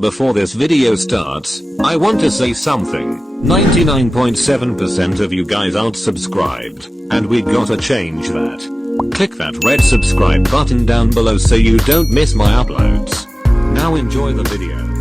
Before this video starts, I want to say something. 99.7% of you guys aren't subscribed, and we gotta change that. Click that red subscribe button down below so you don't miss my uploads. Now enjoy the video.